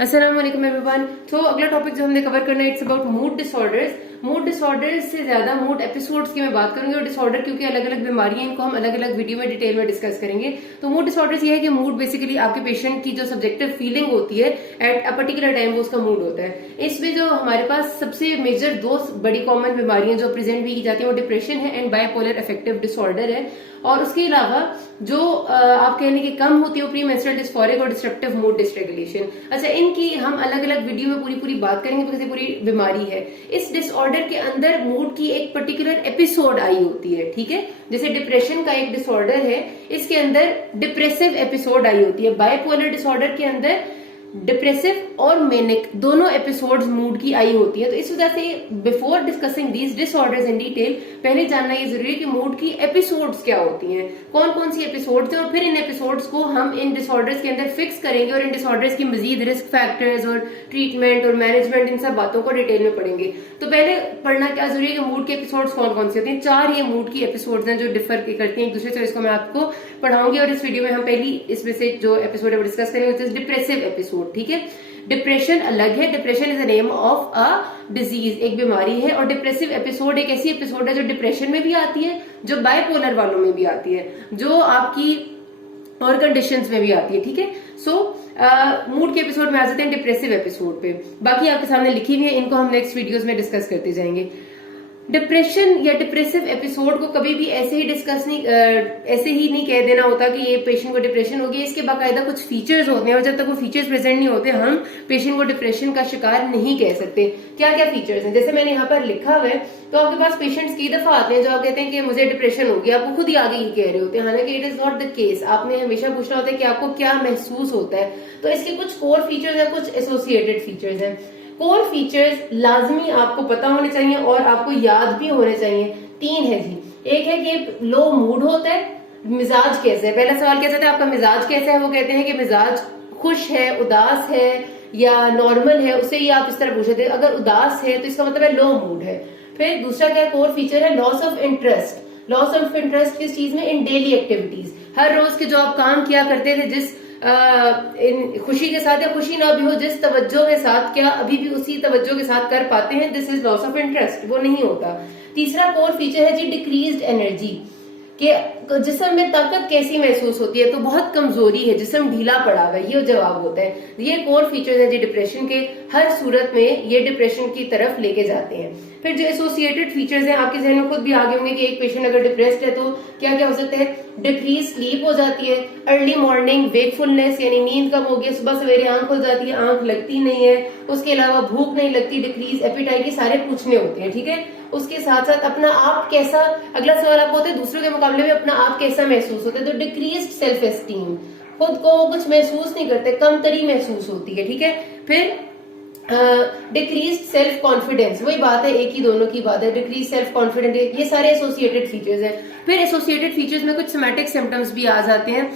अस्सलाम वालेकुम एवरीवन। तो अगला टॉपिक जो हमने कवर करना है it's about mood disorders. Mood disorders से ज्यादा मूड एपिसोड्स की मैं बात करूंगी और डिसऑर्डर क्योंकि अलग अलग बीमारियां इनको हम अलग अलग वीडियो में डिटेल में डिस्कस करेंगे। तो मूड डिसऑर्डर्स ये है कि मूड बेसिकली आपके पेशेंट की जो सब्जेक्टिव फीलिंग होती है एट अ पर्टिकुलर टाइम वो उसका मूड होता है। इसमें जो हमारे पास सबसे मेजर दो बड़ी कॉमन बीमारियां जो प्रेजेंट भी की जाती है वो डिप्रेशन है एंड बाइपोलर अफेक्टिव डिसऑर्डर है। और उसके अलावा जो आप कहने की कम होती है वो प्री मेंस्ट्रुअल डिस्फोरिक और डिस्ट्रक्टिव मूड डिसरेगुलेशन। अच्छा, इनकी हम अलग अलग वीडियो में पूरी बात करेंगे बिकॉज ये पूरी बीमारी है। इस डिसऑर्डर के अंदर मूड की एक पर्टिकुलर एपिसोड आई होती है, ठीक है। जैसे डिप्रेशन का एक डिसऑर्डर है, इसके अंदर डिप्रेसिव एपिसोड आई होती है। बाइपोलर डिसऑर्डर के अंदर डिप्रेसिव और मेनिक दोनों एपिसोड्स मूड की आई होती है। तो इस वजह से before discussing these disorders in detail पहले जानना ये जरूरी है कि मूड की एपिसोड्स क्या होती हैं, कौन कौन सी एपिसोड्स हैं, और फिर इन एपिसोड्स को हम इन डिसऑर्डर्स के अंदर फिक्स करेंगे और इन डिसऑर्डर्स की मजीद रिस्क फैक्टर्स और ट्रीटमेंट और मैनेजमेंट इन सब बातों को डिटेल में पढ़ेंगे। तो पहले पढ़ना क्या जरूरी है कि मूड के एपिसोड्स कौन कौन से होते हैं। 4 ये मूड की एपिसोड्स हैं जो डिफर करती हैं एक दूसरे से, इसको मैं आपको पढ़ाऊंगी। और इस वीडियो में हम पहली इसमें से जो एपिसोड है वो डिस्कस करेंगे, डिप्रेसिव एपिसोड, ठीक है। डिप्रेशन अलग है, depression is the name of a disease, एक बीमारी है। और डिप्रेसिव एपिसोड एक ऐसी एपिसोड है जो डिप्रेशन में भी आती है, जो बाइपोलर वालों में भी आती है, जो आपकी और कंडीशंस में भी आती है, ठीक है। सो मूड के एपिसोड में आ जाते हैं डिप्रेसिव एपिसोड पे। बाकी आपके सामने लिखी हुई है, इनको हम नेक्स्ट वीडियोस में डिस्कस करते जाएंगे। डिप्रेशन या डिप्रेसिव एपिसोड को कभी भी ऐसे ही डिस्कस नहीं ऐसे ही नहीं कह देना होता कि ये पेशेंट को डिप्रेशन होगी। इसके बाकायदा कुछ फीचर्स होते हैं और जब तक वो फीचर्स प्रेजेंट नहीं होते हम पेशेंट को डिप्रेशन का शिकार नहीं कह सकते। क्या क्या फीचर्स हैं, जैसे मैंने यहाँ पर लिखा हुआ है। तो आपके पास पेशेंट्स कई दफा आते हैं जो आप कहते हैं कि मुझे डिप्रेशन हो गया, आपको खुद ही आगे ही कह रहे होते हैं, हालांकि it is not the case. आपने हमेशा पूछना होता है कि आपको क्या महसूस होता है। तो इसके कुछ कोर फीचर्स है, कुछ एसोसिएटेड फीचर्स हैं। कोर फीचर्स लाजमी आपको पता होने चाहिए और आपको याद भी होने चाहिए। 3 है जी। एक है कि लो मूड होता है, मिजाज कैसे है। पहला सवाल कैसा था, आपका मिजाज कैसा है। वो कहते हैं कि मिजाज खुश है, उदास है या नॉर्मल है, उससे ही आप इस तरह पूछे थे। अगर उदास है तो इसका मतलब है लो मूड है। फिर दूसरा क्या कोर फीचर है, loss of interest. Loss of interest किस चीज में, इन डेली एक्टिविटीज। हर रोज के जो आप काम किया करते थे, जिस खुशी के साथ या खुशी ना भी हो, जिस तवज्जो के साथ, क्या अभी भी उसी तवज्जो के साथ कर पाते हैं, this is loss of interest, वो नहीं होता। तीसरा कोर फीचर है जी डिक्रीज्ड एनर्जी, कि जिस्म में ताकत कैसी महसूस होती है, तो बहुत कमजोरी है, जिस्म ढीला पड़ा हुआ है, ये जवाब होता है। ये कोर फीचर्स है जी डिप्रेशन के, हर सूरत में ये डिप्रेशन की तरफ लेके जाते हैं। फिर जो एसोसिएटेड फीचर्स हैं आपके जहन में खुद भी आगे होंगे कि एक पेशेंट अगर डिप्रेस्ड है तो क्या क्या हो सकता है। डिक्रीज स्लीप हो जाती है, अर्ली मॉर्निंग वेकफुलनेस यानी नींद कम होगी, सुबह सवेरे आंख खुल जाती है, आंख लगती नहीं है। उसके अलावा भूख नहीं लगती, डिक्रीज एपिटाइट, ये सारे पूछने होते हैं, ठीक है। उसके साथ साथ अपना आप कैसा, अगला सवाल आपको होता है दूसरों के मुकाबले में अपना आप कैसा महसूस होता है। तो डिक्रीज सेल्फ एस्टीम, खुद को कुछ महसूस नहीं करते, कमतरी महसूस होती है, ठीक है। फिर डिक्रीज सेल्फ कॉन्फिडेंस, वही बात है, एक ही दोनों की बात है। डिक्रीज सेल्फ कॉन्फिडेंस, ये सारे एसोसिएटेड फीचर्स हैं। फिर एसोसिएटेड फीचर्स में कुछ सोमैटिक सिम्टम्स भी आ जाते हैं,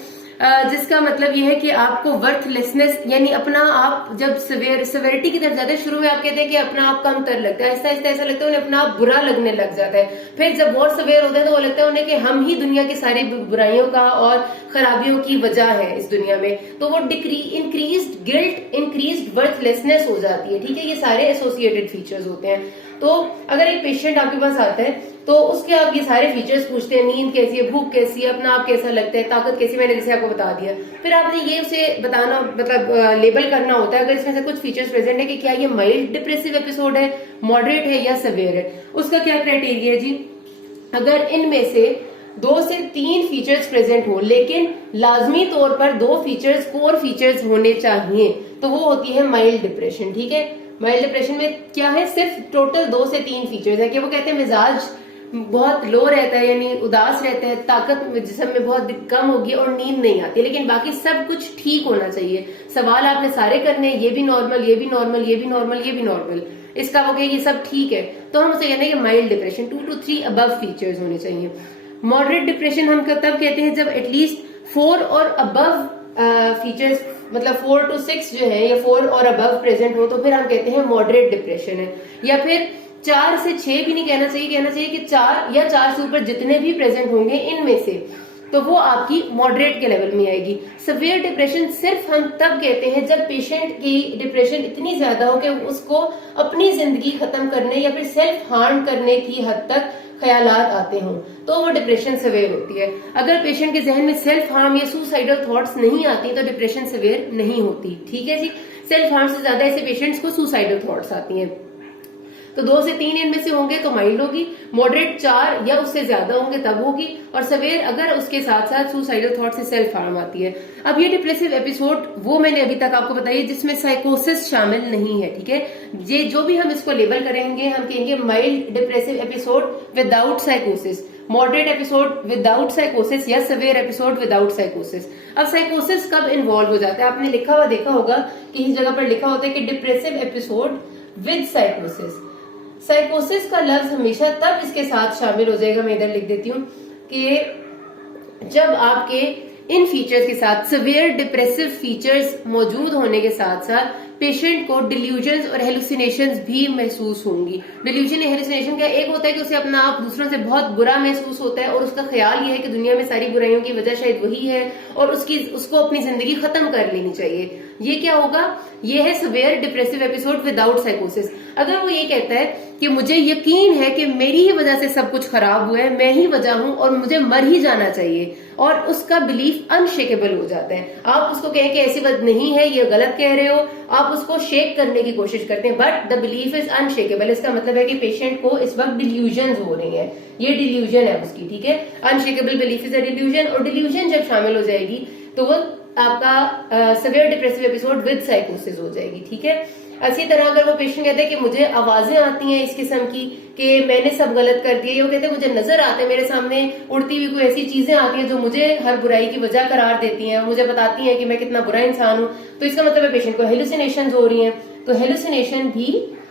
जिसका मतलब यह है कि आपको वर्थलेसनेस यानी अपना आप जब सेवेरिटी की तरफ जाते हैं, शुरू में आप कहते हैं कि अपना आप कमतर लगता है, ऐसा ऐसा ऐसा लगता है उन्हें अपना आप बुरा लगने लग जाता है। फिर जब और सवेर होता है तो वो लगता है उन्हें कि हम ही दुनिया की सारी बुराइयों का और खराबियों की वजह है इस दुनिया में। तो वो इंक्रीज्ड गिल्ट, इंक्रीज्ड वर्थलेसनेस हो जाती है, ठीक है। ये सारे एसोसिएटेड फीचर्स होते हैं। तो अगर एक पेशेंट आपके पास आता है तो उसके आप ये सारे फीचर्स पूछते हैं, नींद कैसी है, भूख कैसी है, अपना आप कैसा लगता है, ताकत कैसी, मैंने जैसे आपको बता दिया। फिर आपने ये उसे बताना, मतलब लेबल करना होता है अगर इसमें से कुछ फीचर्स प्रेजेंट है कि क्या ये माइल्ड डिप्रेसिव एपिसोड है, मॉडरेट है या सेवियर है। उसका क्या क्राइटेरिया है जी, अगर इनमें से 2 से 3 फीचर्स प्रेजेंट हो लेकिन लाजमी तौर पर 2 फीचर्स कोर फीचर्स होने चाहिए, तो वो होती है माइल्ड डिप्रेशन, ठीक है। माइल्ड डिप्रेशन में क्या है, सिर्फ टोटल 2 से 3 फीचर्स है कि वो कहते हैं मिजाज बहुत लो रहता है यानी उदास रहता है, ताकत जिस्म में बहुत कम होगी और नींद नहीं आती, लेकिन बाकी सब कुछ ठीक होना चाहिए। सवाल आपने सारे करने, ये भी नॉर्मल, ये भी नॉर्मल, ये भी नॉर्मल, ये भी नॉर्मल, इसका वो ये सब ठीक है, तो हम उसे कहते हैं कि mild depression. 2 to 3 above features होने चाहिए। मॉडरेट डिप्रेशन हम तब कहते हैं जब एटलीस्ट 4 और अबव फीचर्स, मतलब 4 to 6 जो है या 4 और अबव प्रेजेंट हो, तो फिर हम कहते हैं मॉडरेट डिप्रेशन है। या फिर 4 से 6 भी नहीं कहना चाहिए, कहना चाहिए कि 4 या 4 से ऊपर जितने भी प्रेजेंट होंगे इनमें से तो वो आपकी मॉडरेट के लेवल में आएगी। सिवियर डिप्रेशन सिर्फ हम तब कहते हैं जब पेशेंट की डिप्रेशन इतनी ज्यादा हो कि उसको अपनी जिंदगी खत्म करने या फिर सेल्फ हार्म करने की हद तक ख्यालात आते हों, तो वो डिप्रेशन सिवियर होती है। अगर पेशेंट के जहन में सेल्फ हार्म या सुसाइडल थॉट्स नहीं आती तो डिप्रेशन सिवियर नहीं होती। ठीक है जी, सेल्फ हार्म से ज्यादा ऐसे पेशेंट्स को सुसाइडल थॉट्स आती हैं। तो 2 से 3 इनमें से होंगे तो माइल्ड होगी, मॉडरेट 4 या उससे ज्यादा होंगे तब होगी, और सवेर अगर उसके साथ साथ सुसाइडल थॉट से सेल्फ हार्म आती है। अब ये डिप्रेसिव एपिसोड वो मैंने अभी तक आपको बताई जिसमें साइकोसिस शामिल नहीं है। ठीक है, ये जो भी हम इसको लेबल करेंगे हम कहेंगे mild depressive episode without साइकोसिस, moderate episode without साइकोसिस या सवेयर एपिसोड विदाउट साइकोसिस। अब साइकोसिस कब इन्वॉल्व हो जाता है, आपने लिखा हुआ देखा होगा कहीं जगह पर लिखा होता है कि डिप्रेसिव एपिसोड विद साइकोसिस। साइकोसिस का लफ्ज हमेशा तब इसके साथ शामिल हो जाएगा, मैं इधर लिख देती हूँ, कि जब आपके इन फीचर्स के साथ सिवियर डिप्रेसिव फीचर्स मौजूद होने के साथ साथ पेशेंट को डिल्यूजन्स और हेलुसिनेशंस भी महसूस होंगी। डिल्यूजन या हेलुसिनेशन क्या, एक होता है कि उसे अपना आप दूसरों से बहुत बुरा महसूस होता है और उसका ख्याल ये है कि दुनिया में सारी बुराइयों की वजह शायद वही है और उसको अपनी जिंदगी खत्म कर लेनी चाहिए। ये क्या होगा, ये है सिवियर डिप्रेसिव एपिसोड विदाउट साइकोसिस। अगर वो ये कहता है कि मुझे यकीन है कि मेरी ही वजह से सब कुछ खराब हुआ है, मैं ही वजह हूं और मुझे मर ही जाना चाहिए, और उसका बिलीफ अनशेकेबल हो जाता है। आप उसको कहें कि ऐसी बात नहीं है, ये गलत कह रहे हो, आप उसको शेक करने की कोशिश करते हैं, but the belief is unshakeable. इसका मतलब है कि पेशेंट को इस वक्त डिल्यूजन हो रही है, ये डिल्यूजन है उसकी। ठीक है, unshakeable belief is a delusion, और डिल्यूजन जब शामिल हो जाएगी तो वो आपका सिवियर डिप्रेसिव एपिसोड विद साइकोसिस हो जाएगी। ठीक है, इसी तरह अगर वो पेशेंट कहते हैं कि मुझे आवाजें आती हैं इस किस्म की कि मैंने सब गलत कर दिया, वो कहते हैं मुझे नजर आते हैं, मेरे सामने उड़ती हुई कोई ऐसी चीजें आती हैं जो मुझे हर बुराई की वजह करार देती हैं, मुझे बताती हैं कि मैं कितना बुरा इंसान हूं, तो इसका मतलब है पेशेंट को हेलुसिनेशन हो रही हैं। तो हेलुसिनेशन भी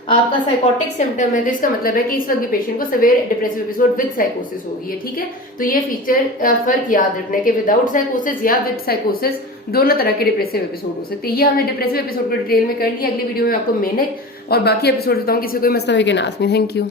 आपका साइकोटिक सिम्टम है, तो इसका मतलब है कि इस वक्त भी पेशेंट को सिवियर डिप्रेसिव एपिसोड विद साइकोसिस होगी है। ठीक है, तो ये फीचर फर्क याद रखना है कि विदाउट साइकोसिस या विद साइकोसिस दोनों तरह के डिप्रेसिव एपिसोड हो सकते हैं। ये हमने डिप्रेसिव एपिसोड को डिटेल में कर लिया। अगली वीडियो में आपको मैंने और बाकी एपिसोड बताऊं, किसी कोई मसला हो कि ना। Thank you.